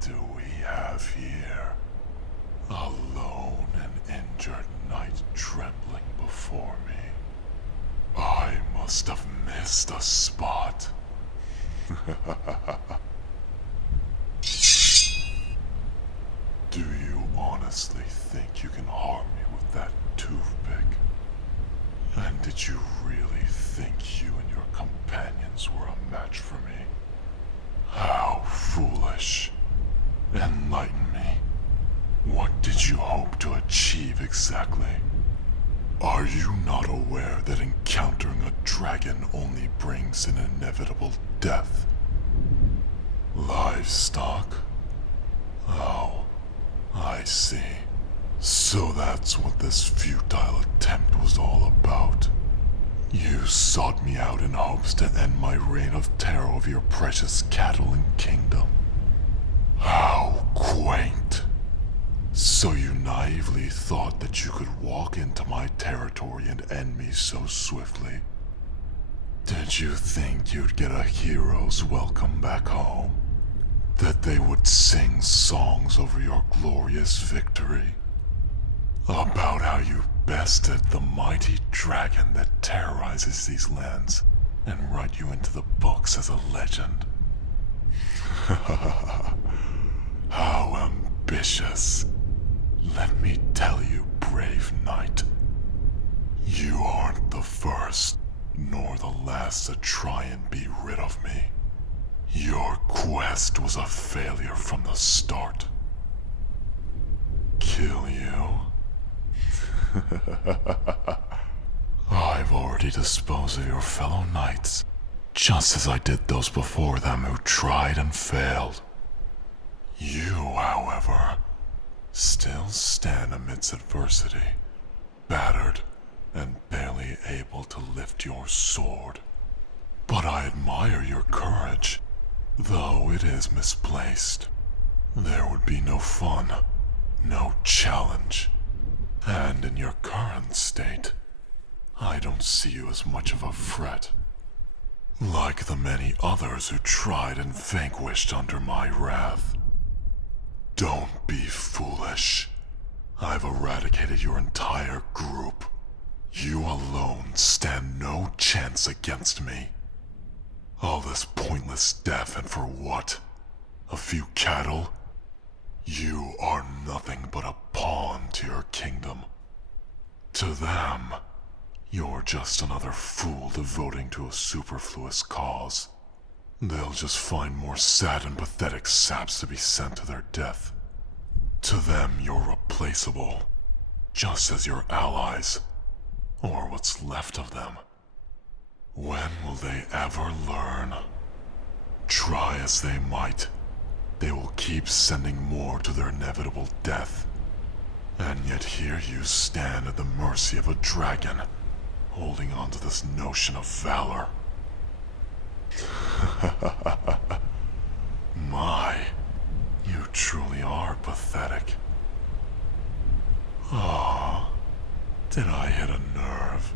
do we have here? A lone and injured knight trembling before me. I must have missed a spot. Do you honestly think you can harm me with that toothpick? And did you really think you and your companions were a match for me? How foolish. Enlighten me. What did you hope to achieve exactly? Are you not aware that encountering a dragon only brings an inevitable death? Livestock? Oh, I see. So that's what this futile attempt was all about. You sought me out in hopes to end my reign of terror over your precious cattle and kingdom. How quaint. So you naively thought that you could walk into my territory and end me so swiftly? Did you think you'd get a hero's welcome back home? That they would sing songs over your glorious victory? About how you bested the mighty dragon that terrorizes these lands and write you into the books as a legend? How ambitious. Let me tell you, brave knight, you aren't the first, nor the last to try and be rid of me. Your quest was a failure from the start. Kill you? I've already disposed of your fellow knights, just as I did those before them who tried and failed. You, however, still stand amidst adversity, battered and barely able to lift your sword. But I admire your courage, though it is misplaced. There would be no fun, no challenge, and in your current state, I don't see you as much of a threat. Like the many others who tried and vanquished under my wrath. Don't be foolish. I've eradicated your entire group. You alone stand no chance against me. All this pointless death, and for what? A few cattle? You are nothing but a pawn to your kingdom. To them, you're just another fool devoting to a superfluous cause. They'll just find more sad and pathetic saps to be sent to their death. To them, you're replaceable, just as your allies, or what's left of them. When will they ever learn? Try as they might, they will keep sending more to their inevitable death. And yet here you stand at the mercy of a dragon, holding on to this notion of valor. My, you truly are pathetic. Ah, did I hit a nerve?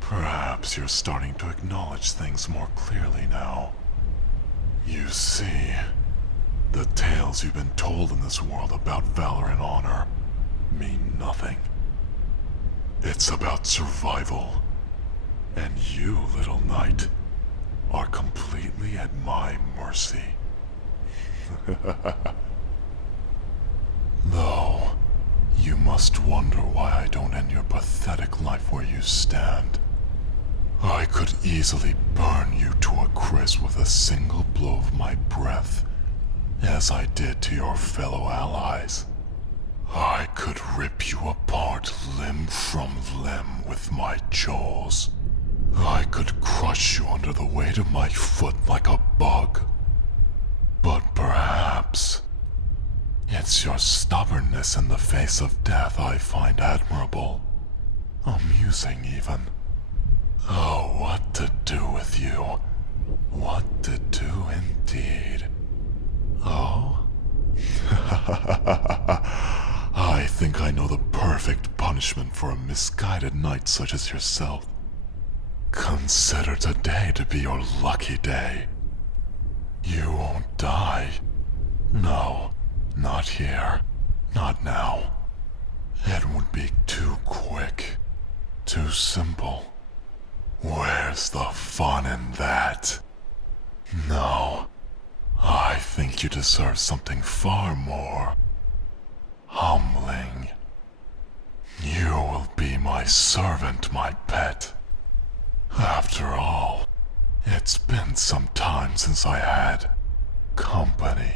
Perhaps you're starting to acknowledge things more clearly now. You see, the tales you've been told in this world about valor and honor mean nothing. It's about survival. And you, little knight, are completely at my mercy. Though, you must wonder why I don't end your pathetic life where you stand. I could easily burn you to a crisp with a single blow of my breath, as I did to your fellow allies. I could rip you apart limb from limb with my jaws. I could crush you under the weight of my foot like a bug. But perhaps it's your stubbornness in the face of death I find admirable, amusing even. Oh, what to do with you. What to do indeed. Oh? I think I know the perfect punishment for a misguided knight such as yourself. Consider today to be your lucky day. You won't die. Not here. Not now. It would be too quick. Too simple. Where's the fun in that? No. I think you deserve something far more humbling. You will be my servant, my pet. After all, it's been some time since I had company.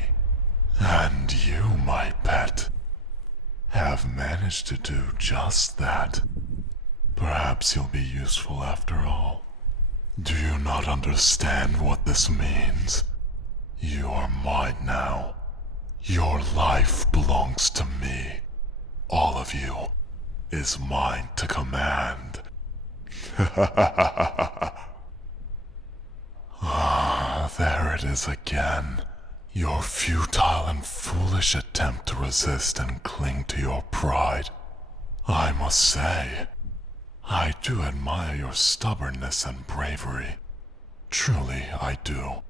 And you, my pet, have managed to do just that. Perhaps you'll be useful after all. Do you not understand what this means? You are mine now. Your life belongs to me. All of you is mine to command. There it is again. Your futile and foolish attempt to resist and cling to your pride. I must say, I do admire your stubbornness and bravery. Truly, I do.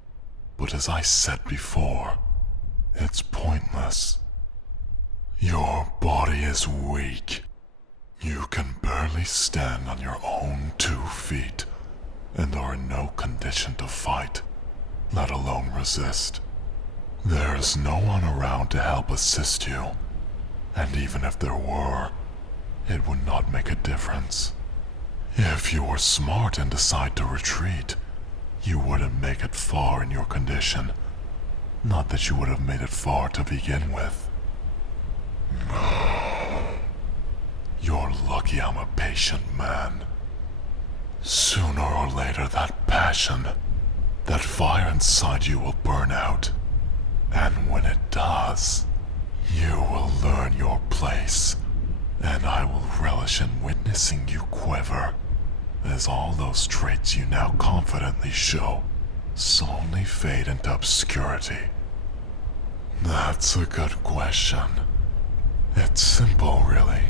But as I said before, it's pointless. Your body is weak. You can barely stand on your own 2 feet and are in no condition to fight, let alone resist. There is no one around to help assist you, and even if there were, it would not make a difference. If you were smart and decide to retreat, you wouldn't make it far in your condition. Not that you would have made it far to begin with. You're lucky I'm a patient man. Sooner or later that passion, that fire inside you will burn out. And when it does, you will learn your place, and I will relish in witnessing you quiver, as all those traits you now confidently show slowly fade into obscurity. That's a good question. It's simple, really.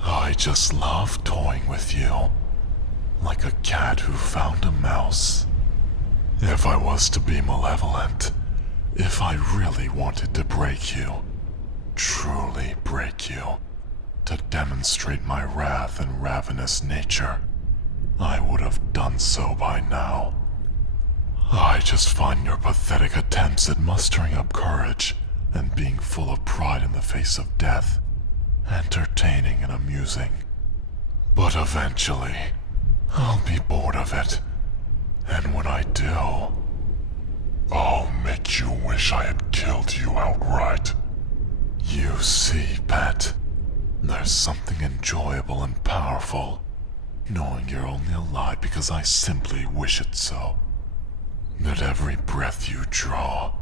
I just love toying with you, like a cat who found a mouse. If I was to be malevolent, if I really wanted to break you, truly break you, to demonstrate my wrath and ravenous nature, I would have done so by now. I just find your pathetic attempts at mustering up courage and being full of pride in the face of death entertaining and amusing. But eventually, I'll be bored of it, and when I do, I'll make you wish I had killed you outright. You see, pet, there's something enjoyable and powerful knowing you're only alive because I simply wish it so. That every breath you draw,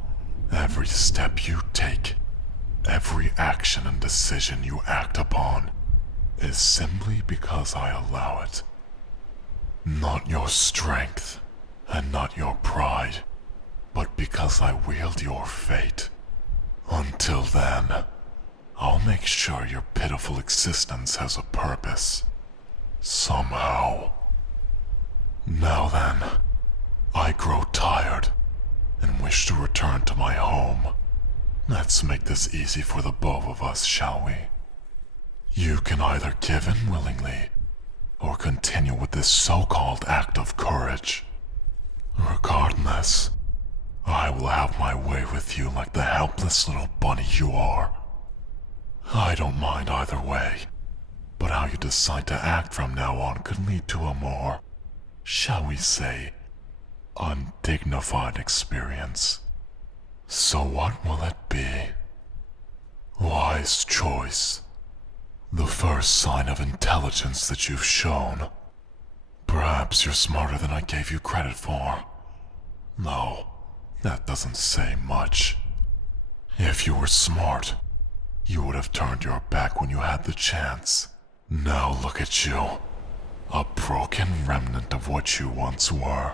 every step you take, every action and decision you act upon is simply because I allow it. Not your strength, and not your pride, but because I wield your fate. Until then, I'll make sure your pitiful existence has a purpose. Somehow. Now then, I grow tired and wish to return to my home. Let's make this easy for the both of us, shall we? You can either give in willingly or continue with this so-called act of courage. Regardless, I will have my way with you like the helpless little bunny you are. I don't mind either way, but how you decide to act from now on could lead to a more, shall we say, undignified experience. So what will it be? Wise choice. The first sign of intelligence that you've shown. Perhaps you're smarter than I gave you credit for. No, that doesn't say much. If you were smart, you would have turned your back when you had the chance. Now look at you, a broken remnant of what you once were.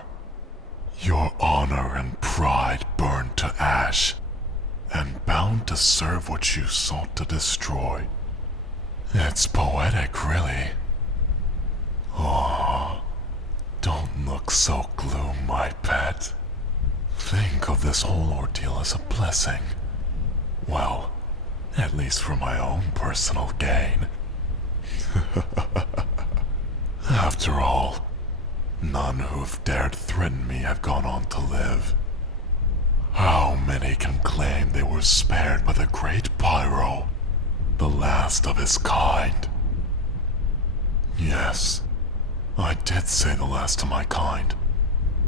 Your honor and pride burned to ash, and bound to serve what you sought to destroy. It's poetic, really. Oh, don't look so gloom, my pet. Think of this whole ordeal as a blessing. Well, at least for my own personal gain. After all, none who've dared threaten me have gone on to live. How many can claim they were spared by the great Pyro, the last of his kind? Yes, I did say the last of my kind,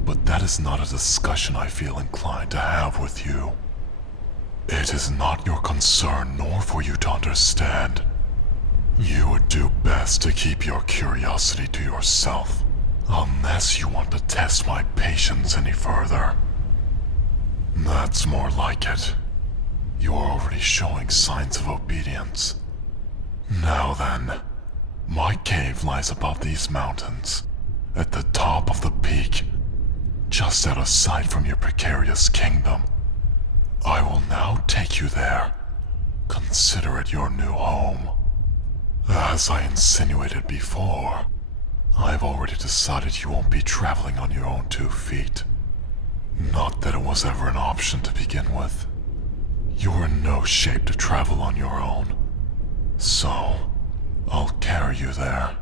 but that is not a discussion I feel inclined to have with you. It is not your concern nor for you to understand. You would do best to keep your curiosity to yourself, unless you want to test my patience any further. That's more like it. You are already showing signs of obedience. Now then, my cave lies above these mountains, at the top of the peak, just out of sight from your precarious kingdom. I will now take you there. Consider it your new home. As I insinuated before, I've already decided you won't be traveling on your own 2 feet. Not that it was ever an option to begin with. You're in no shape to travel on your own. So, I'll carry you there.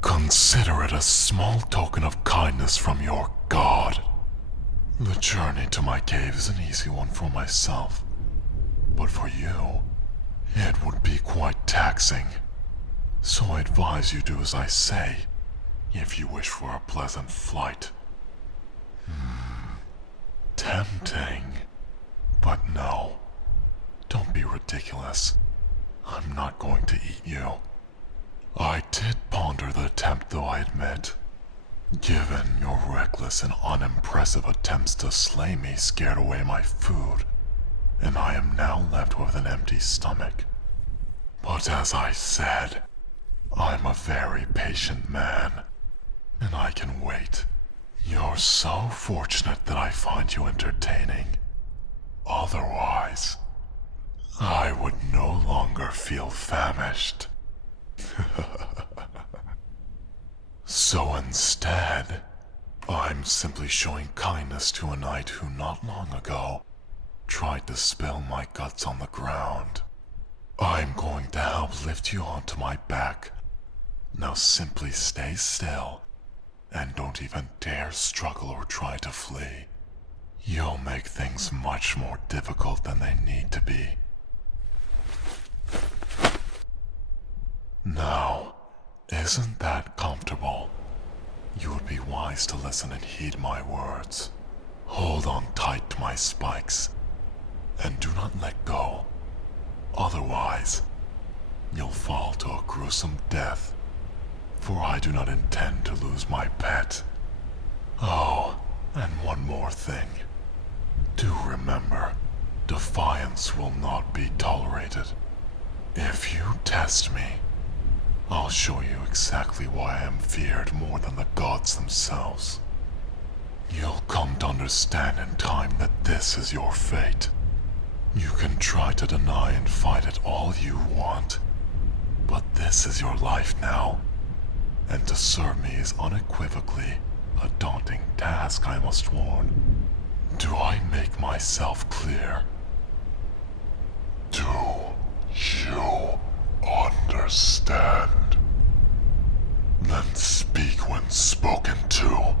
Consider it a small token of kindness from your god. The journey to my cave is an easy one for myself, but for you, it would be quite taxing. So I advise you do as I say, if you wish for a pleasant flight. Tempting. But no. Don't be ridiculous. I'm not going to eat you. I did ponder the attempt, though, I admit. Given your reckless and unimpressive attempts to slay me scared away my food, and I am now left with an empty stomach. But as I said, I'm a very patient man, and I can wait. You're so fortunate that I find you entertaining. Otherwise, I would no longer feel famished. So instead, I'm simply showing kindness to a knight who not long ago tried to spill my guts on the ground. I'm going to help lift you onto my back. Now simply stay still and don't even dare struggle or try to flee. You'll make things much more difficult than they need to be. Now, isn't that comfortable? You would be wise to listen and heed my words. Hold on tight to my spikes, and do not let go. Otherwise, you'll fall to a gruesome death, for I do not intend to lose my pet. Oh, and one more thing. Do remember, defiance will not be tolerated. If you test me, I'll show you exactly why I am feared more than the gods themselves. You'll come to understand in time that this is your fate. You can try to deny and fight it all you want, but this is your life now, and to serve me is unequivocally a daunting task, I must warn. Do I make myself clear? Do you understand? Then speak when spoken to.